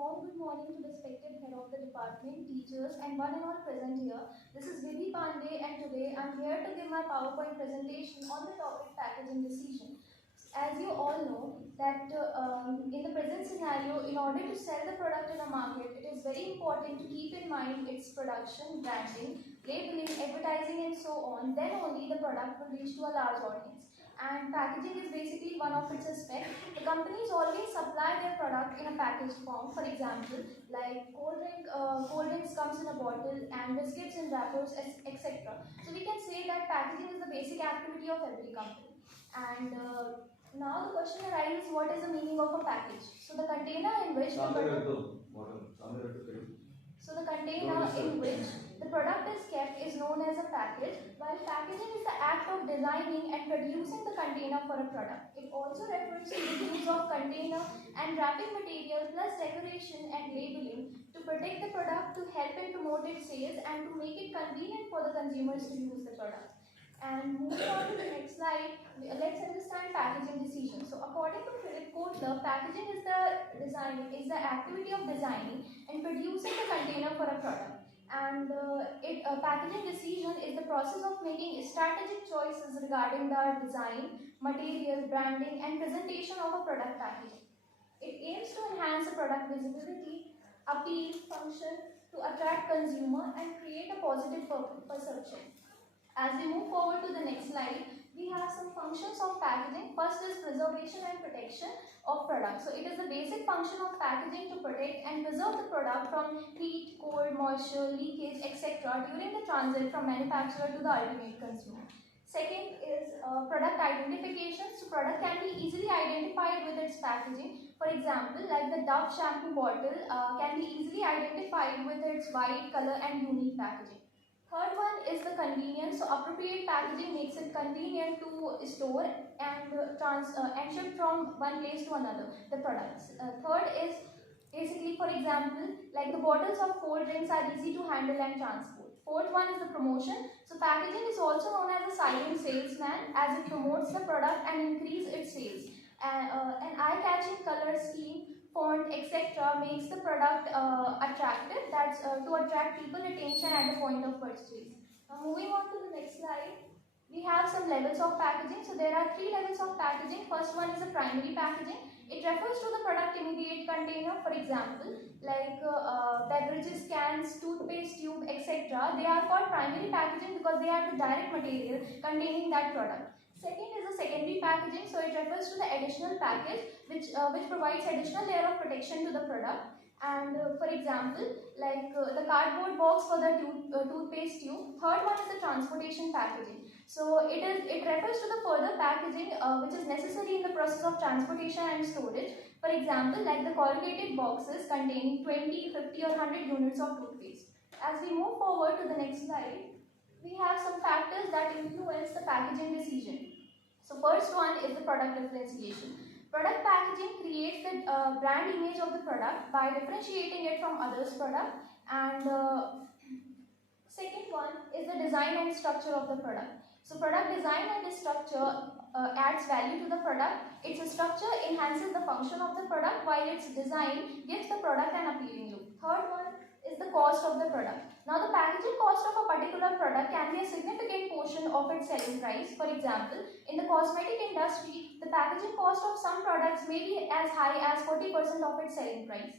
warm good morning to respected head of the department, teachers, and one and all present here. This is Vidhi Pandey, and today I'm here to give my PowerPoint presentation on the topic packaging decision. As you all know, that in the present scenario, in order to sell the product in a market, it is very important to keep in mind its production, branding, labeling, advertising, and so on. Then only the product will reach to a large audience. And packaging is basically one of its aspects. The companies always supply their product in a packaged form. For example, like cold drinks comes in a bottle and biscuits in wrappers, etc. So we can say that packaging is the basic activity of every company. And now the question arises, what is the meaning of a package? So the container in which the container in which the product is kept is known as a package, while packaging is the act of designing and producing the container for a product. It also refers to the use of container and wrapping material plus decoration and labeling to protect the product, to help and promote its sales, and to make it convenient for the consumers to use the product. And moving on to the next slide, let's understand packaging decision. So according to Philip Kotler, packaging is the activity of designing and producing the container for a product. And packaging decision is the process of making strategic choices regarding the design, material, branding, and presentation of a product packaging. It aims to enhance the product visibility, appeal, function, to attract consumer, and create a positive perception. As we move forward to the next slide, we have some functions of packaging. First is preservation and protection of product. So it is the basic function of packaging to protect and preserve the product from heat, cold, moisture, leakage, etc. during the transit from manufacturer to the ultimate consumer. Second is product identification. So product can be easily identified with its packaging. For example, like the Dove shampoo bottle can be easily identified with its white color and unique packaging. Third one is the convenience. So appropriate packaging makes it convenient to store and ship from one place to another the products. Third is basically, for example, like the bottles of cold drinks are easy to handle and transport. Fourth one is the promotion. So packaging is also known as a silent salesman, as it promotes the product and increase its sales. An eye-catching color scheme, font, etc. makes the product attractive. That's to attract people attention at the point of purchase. Now moving on to the next slide, we have some levels of packaging. So there are 3 levels of packaging. First one is the primary packaging. It refers to the product immediate container. For example, like beverages, cans, toothpaste tube, etc. They are called primary packaging because they are the direct material containing that product. Second is the secondary packaging. So it refers to the additional package which provides additional layer of protection to the product. And for example, like the cardboard box for the toothpaste tube. Third one is the transportation packaging. So it refers to the further packaging which is necessary in the process of transportation and storage. For example, like the corrugated boxes containing 20, 50 or 100 units of toothpaste. As we move forward to the next slide, we have some factors that influence the packaging decision. So first one is the product differentiation. Product packaging creates the brand image of the product by differentiating it from others' product. And second one is the design and structure of the product. So product design and the structure adds value to the product. Its structure enhances the function of the product, while its design gives the product an appealing look. Third one is the cost of the product. Now the packaging cost of a particular product can be a significant portion of its selling price. For example, in the cosmetic industry, the packaging cost of some products may be as high as 40% of its selling price.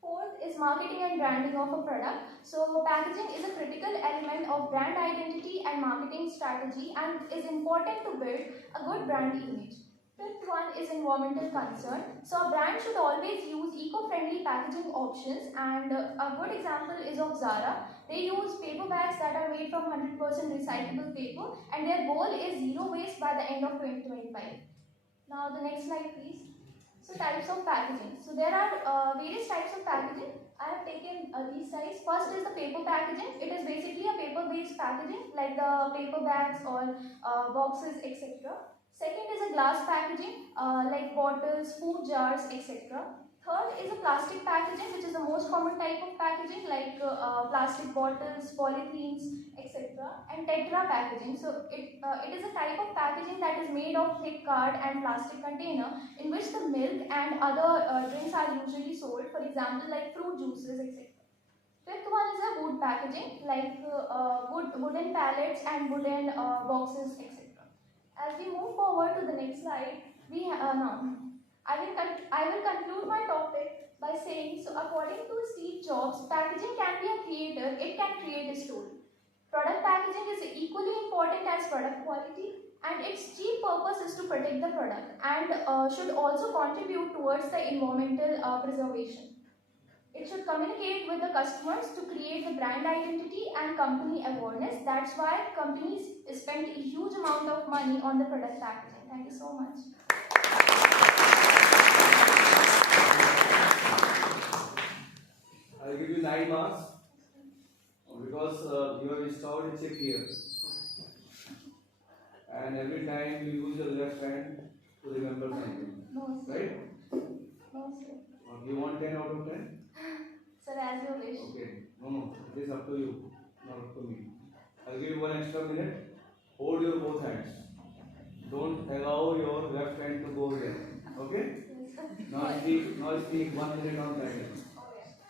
Fourth is marketing and branding of a product. So packaging is a critical element of brand identity and marketing strategy and is important to build a good brand image. Fifth one is environmental concern. So a brand should always use eco-friendly packaging options, and a good example is of Zara. They use paper bags that are made from 100% recyclable paper, and their goal is zero waste by the end of 2025. Now the next slide please. So types of packaging. So there are various types of packaging. I have taken these types. First is the paper packaging. It is basically a paper-based packaging like the paper bags or boxes, etc. Second is a glass packaging like bottles, food jars, etc. Third is a plastic packaging, which is the most common type of packaging, like plastic bottles, polythenes, etc. And tetra packaging. So it is a type of packaging that is made of thick card and plastic container in which the milk and other drinks are usually sold. For example, like fruit juices, etc. Fifth one is a wood packaging, like wooden pallets and wooden boxes, etc. As we move forward to the next slide, we now I will conclude my topic by saying, so according to Steve Jobs, packaging can be a creator, it can create a story. Product packaging is equally important as product quality, and its chief purpose is to protect the product and should also contribute towards the environmental preservation. It should communicate with the customers to create the brand identity and company awareness. That's why companies spend a huge amount of money on the product packaging. Thank you so much. I'll give you 9 marks because you have installed a chip here. And every time you use your left hand to remember something. No, sir. Right? No, sir. You want 10 out of 10? Sir, as you wish. Okay. No. It is up to you, not up to me. I'll give you 1 extra minute. Hold your both hands. Don't allow your left hand to go here. Okay? Yes, sir. Now speak 1 minute on that.